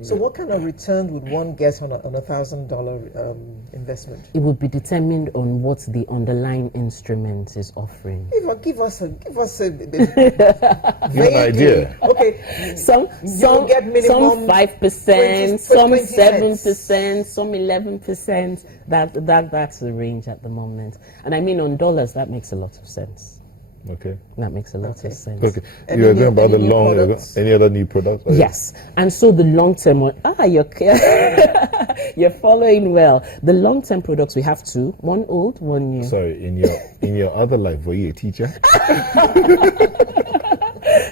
So what kind of return would one get on a $1,000 investment? It would be determined on what the underlying instrument is offering. Give us a Give an idea. Okay. Some get minimum 5%, 20 some 20 7%, some 11%. That's the range at the moment. And I mean, on dollars, that makes a lot of sense. Okay. That makes a lot of sense. Okay. You're going about the long. Any other new products? Yes. And so the long-term one. You're you're following well. The long-term products, we have two. One old, one new. Sorry. In your other life, were you a teacher?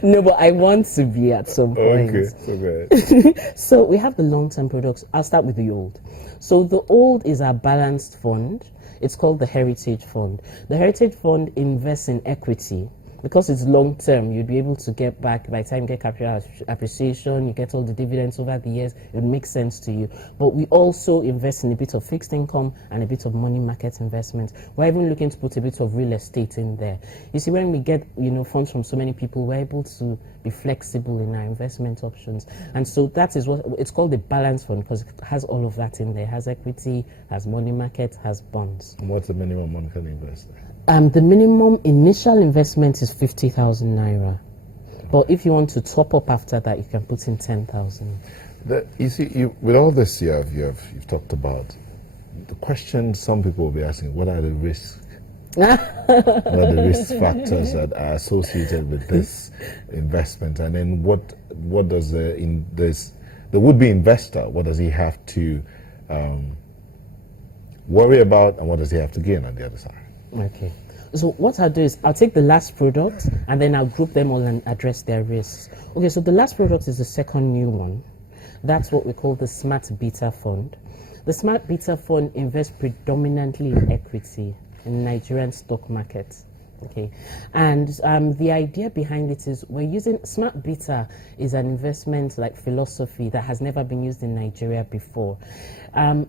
No, but I want to be at some point. Okay. So we have the long-term products. I'll start with the old. So the old is our balanced fund. It's called the Heritage Fund. The Heritage Fund invests in equity. Because it's long-term, you'd be able to get back, by the time you get capital appreciation, you get all the dividends over the years, it makes sense to you. But we also invest in a bit of fixed income and a bit of money market investment. We're even looking to put a bit of real estate in there. You see, when we get funds from so many people, we're able to be flexible in our investment options. And so that is what it's called the balance fund, because it has all of that in there. It has equity, has money market, has bonds. And what's the minimum one can invest there? The minimum initial investment is 50,000 naira. But if you want to top up after that, you can put in 10,000. You see, with all this you've talked about, the question some people will be asking, what are the risks? What are the risk factors that are associated with this investment? And then what does the would-be investor, what does he have to worry about, and what does he have to gain on the other side? Okay. So what I'll do is I'll take the last product and then I'll group them all and address their risks. Okay, so the last product is the second new one. That's what we call the Smart Beta Fund. The Smart Beta Fund invests predominantly in equity in Nigerian stock market. Okay, and the idea behind it is we're using Smart Beta is an investment like philosophy that has never been used in Nigeria before.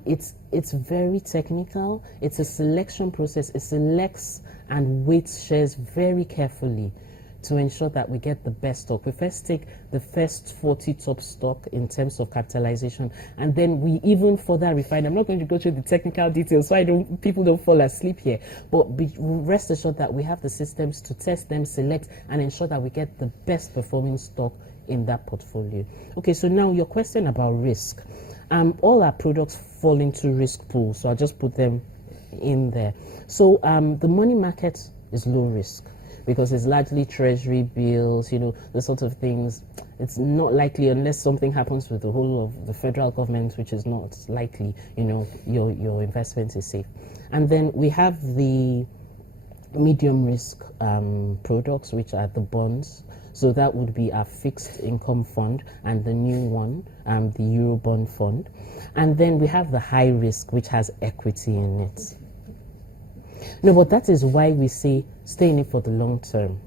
It's very technical. It's a selection process. It selects and weights shares very carefully to ensure that we get the best stock. We first take the first 40 top stock in terms of capitalization, and then we even further refine. I'm not going to go through the technical details so people don't fall asleep here, but rest assured that we have the systems to test them, select, and ensure that we get the best performing stock in that portfolio. Okay, so now your question about risk. All our products fall into risk pools, so I'll just put them in there. So the money market is low risk, because it's largely treasury bills, the sort of things. It's not likely, unless something happens with the whole of the federal government, which is not likely, your investment is safe. And then we have the medium risk products, which are the bonds. So that would be our fixed income fund, and the new one, the Eurobond fund. And then we have the high risk, which has equity in it. No, but that is why we say stay in it for the long term.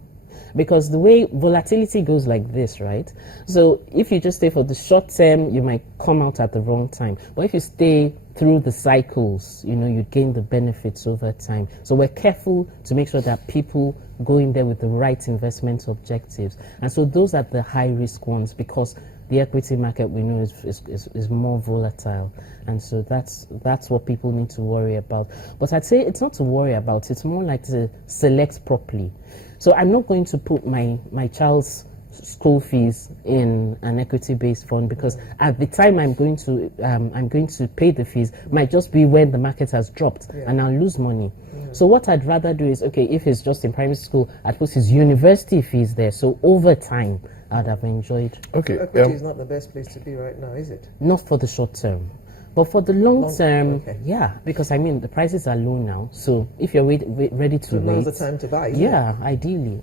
Because the way volatility goes like this, right? So if you just stay for the short term, you might come out at the wrong time. But if you stay through the cycles, you gain the benefits over time. So we're careful to make sure that people go in there with the right investment objectives. And so those are the high risk ones, because the equity market, we know, is more volatile. And so that's what people need to worry about. But I'd say it's not to worry about, it's more like to select properly. So I'm not going to put my child's school fees in an equity-based fund, because at the time I'm going to pay the fees might just be when the market has dropped, and I'll lose money. So what I'd rather do is, okay, if he's just in primary school, I'd put his university fees there. So over time, I'd have enjoyed. Okay, equity is not the best place to be right now, is it? Not for the short term. But for the long term, yeah, because the prices are low now. So if you're ready to wait, now's the time to buy. Yeah, ideally.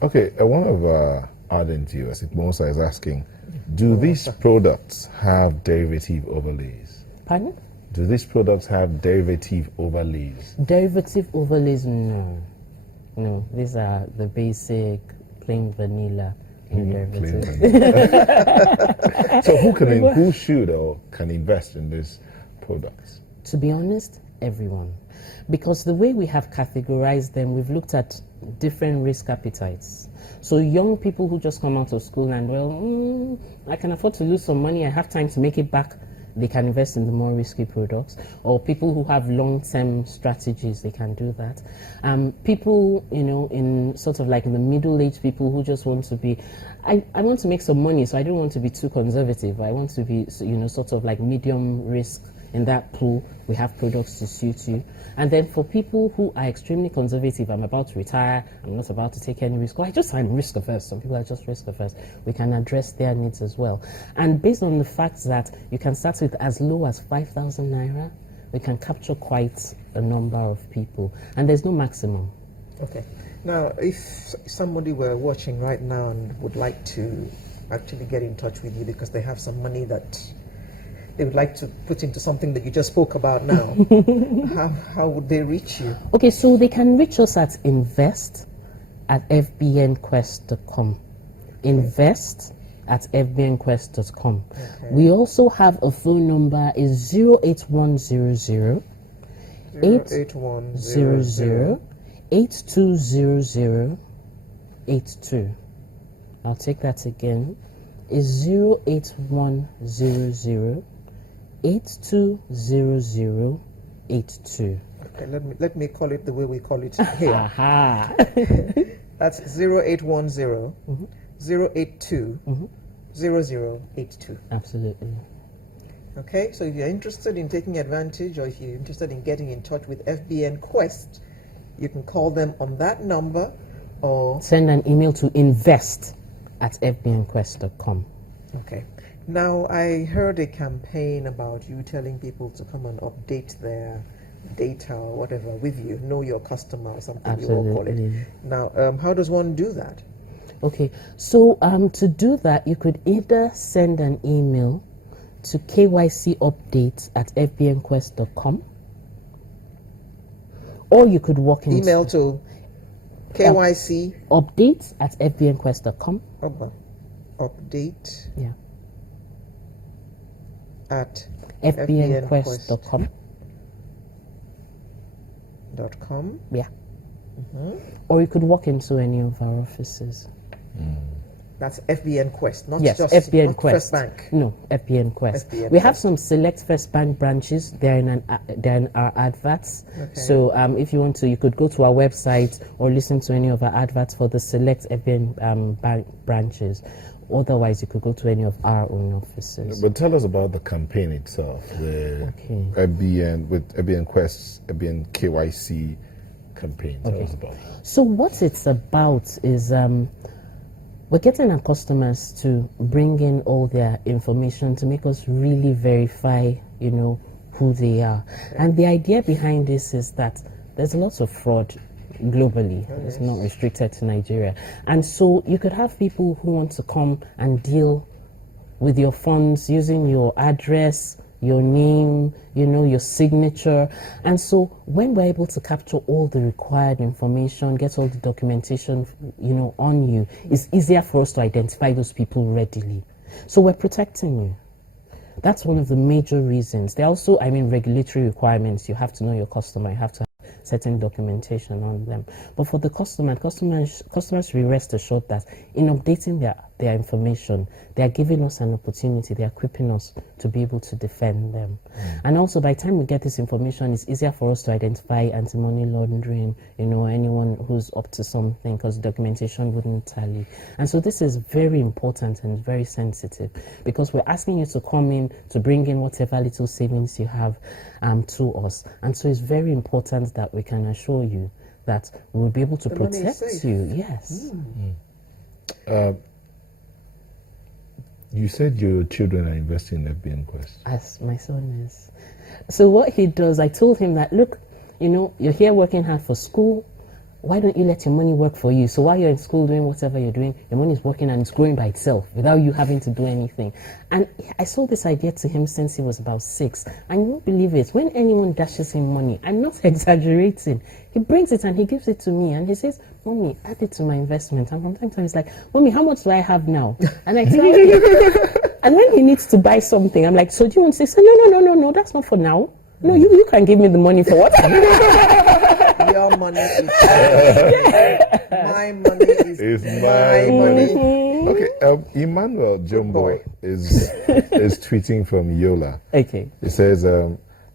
Okay, one of our ardent viewers, Mosa, is asking, do these products have derivative overlays? Pardon? Do these products have derivative overlays? Derivative overlays, no. No, these are the basic plain vanilla. So who should or can invest in these products? To be honest, everyone. Because the way we have categorized them, we've looked at different risk appetites. So young people who just come out of school and, well, I can afford to lose some money, I have time to make it back, they can invest in the more risky products. Or people who have long-term strategies, they can do that. People, in sort of like the middle-aged people who just want to be, I want to make some money, so I don't want to be too conservative. I want to be, sort of like medium risk. In that pool, we have products to suit you. And then for people who are extremely conservative, I'm about to retire, I'm not about to take any risk, or I'm risk averse. Some people are just risk averse. We can address their needs as well. And based on the fact that you can start with as low as 5,000 naira, we can capture quite a number of people. And there's no maximum. Okay. Now, if somebody were watching right now and would like to actually get in touch with you because they have some money that they would like to put into something that you just spoke about now, how would they reach you? Okay, so they can reach us at invest@fbnquest.com. Invest@fbnquest.com. Okay. We also have a phone number is 08100 08100 820082. I'll take that again. Is 08100 820082. Okay, let me call it the way we call it here. Aha. That's 0810 082 0082. Absolutely. Okay, so if you're interested in taking advantage, or if you're interested in getting in touch with FBN Quest, you can call them on that number or send an email to invest@fbnquest.com. Okay. Now, I heard a campaign about you telling people to come and update their data or whatever with you, know your customer or something you all call it. Now, how does one do that? Okay, so to do that, you could either send an email to kycupdates@fbnquest.com, or you could walk in. Email to KYC updates@fbnquest.com. Update. Yeah. At fbnquest.com. .com. Yeah. Or you could walk into any of our offices. That's FBN Quest, not Yes, just FBN not Quest. First Bank. No, FBN Quest. FBN we have Quest. some select First Bank branches. They're in our adverts. Okay. So if you want to, you could go to our website or listen to any of our adverts for the select FBN bank branches. Otherwise, you could go to any of our own offices. But tell us about the campaign itself, the FBN with FBN Quest, FBN KYC campaign. Tell us about it. So what it's about is we're getting our customers to bring in all their information to make us really verify, who they are. And the idea behind this is that there's lots of fraud globally. It's not restricted to Nigeria. And so you could have people who want to come and deal with your funds using your address, your name, your signature. And so when we're able to capture all the required information, get all the documentation, on you, it's easier for us to identify those people readily. So we're protecting you. That's one of the major reasons. There are also, regulatory requirements. You have to know your customer. You have to have certain documentation on them. But for the customers should be rest assured that in updating their information, they are giving us an opportunity, they are equipping us to be able to defend them. And also, by the time we get this information, it's easier for us to identify anti-money laundering, anyone who's up to something, because documentation wouldn't tally. And so this is very important and very sensitive, because we're asking you to come in, to bring in whatever little savings you have to us. And so it's very important that we can assure you that we will be able to protect you. Yes. You said your children are investing in FBN Quest. As my son is. So what he does, I told him that, look, you're here working hard for school. Why don't you let your money work for you? So while you're in school doing whatever you're doing, your money is working and it's growing by itself without you having to do anything. And I sold this idea to him since he was about 6. And you won't believe it. When anyone dashes him money, I'm not exaggerating, he brings it and he gives it to me and he says, Mommy, add it to my investment. And from time to time he's like, Mommy, how much do I have now? And I tell him, and when he needs to buy something, I'm like, so do you want to say, no, that's not for now. No, you can give me the money for what? Your money is my money is my money. Okay, Emmanuel Jumbo is tweeting from Yola. Okay. It says,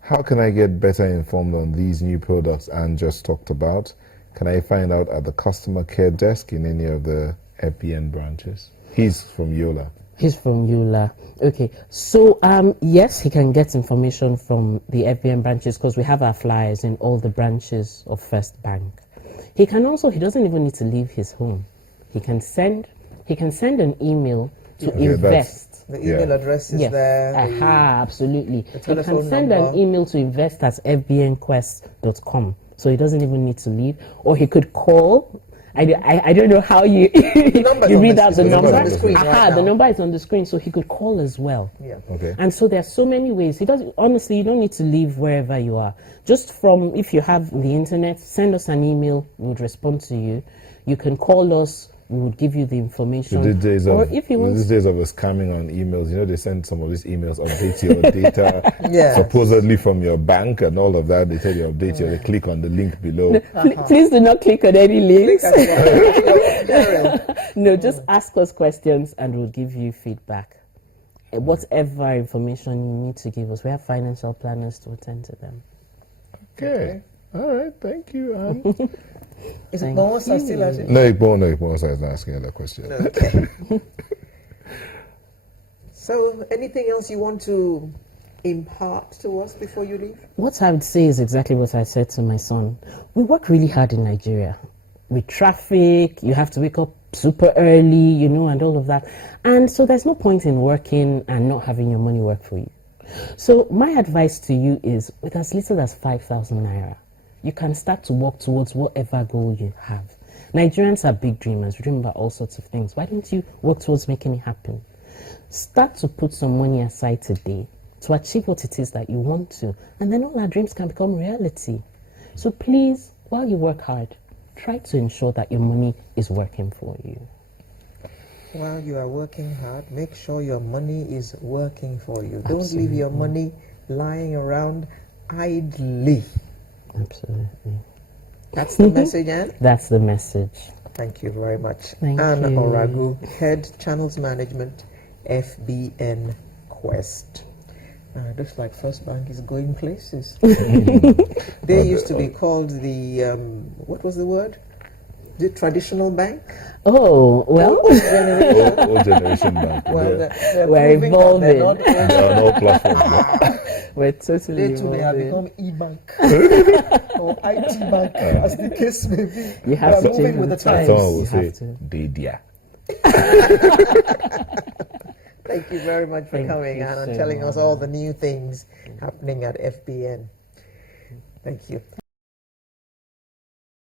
how can I get better informed on these new products Anne just talked about? Can I find out at the customer care desk in any of the FBN branches? He's from Yola. He's from Yola. Okay. So, yes, he can get information from the FBN branches because we have our flyers in all the branches of First Bank. He doesn't even need to leave his home. He can send an email to invest. The email address is there. Absolutely. He can send number. an email to invest@fbnquest.com. So he doesn't even need to leave. Or he could call. I don't know how you you read out the number. The number is on the screen, so he could call as well. Yeah. Okay. And so there are so many ways. Honestly, you don't need to leave wherever you are. Just from, if you have the internet, send us an email. We would respond to you. You can call us. We would give you the information. These days of us scamming on emails, they send some of these emails, update your data, supposedly from your bank and all of that. They tell you update you. They click on the link below. Please do not click on any links. No, just ask us questions and we'll give you feedback. Whatever information you need to give us, we have financial planners to attend to them. Okay. All right. Thank you, Anne. Is it Mosa still at it? No, Mosa is not asking another question. Okay. So, anything else you want to impart to us before you leave? What I would say is exactly what I said to my son. We work really hard in Nigeria. With traffic, you have to wake up super early, and all of that. And so there's no point in working and not having your money work for you. So my advice to you is, with as little as 5,000 naira, you can start to work towards whatever goal you have. Nigerians are big dreamers. We dream about all sorts of things. Why don't you work towards making it happen? Start to put some money aside today to achieve what it is that you want to. And then all our dreams can become reality. So please, while you work hard, try to ensure that your money is working for you. While you are working hard, make sure your money is working for you. Absolutely. Don't leave your money lying around idly. Absolutely. That's the message, Anne? That's the message. Thank you very much. Thank Anne you. Oragu, Head Channels Management, FBN Quest. Looks like First Bank is going places. They used to be called the, what was the word? The traditional bank? Oh, well. Old generation bank. Well, we're evolving. There are no platforms. We're totally They have become e-bank or IT bank, as the case may be. You have to moving with the times. Someone will say, Dedia. Thank you very much for coming and telling us all the new things happening at FBN. Thank you.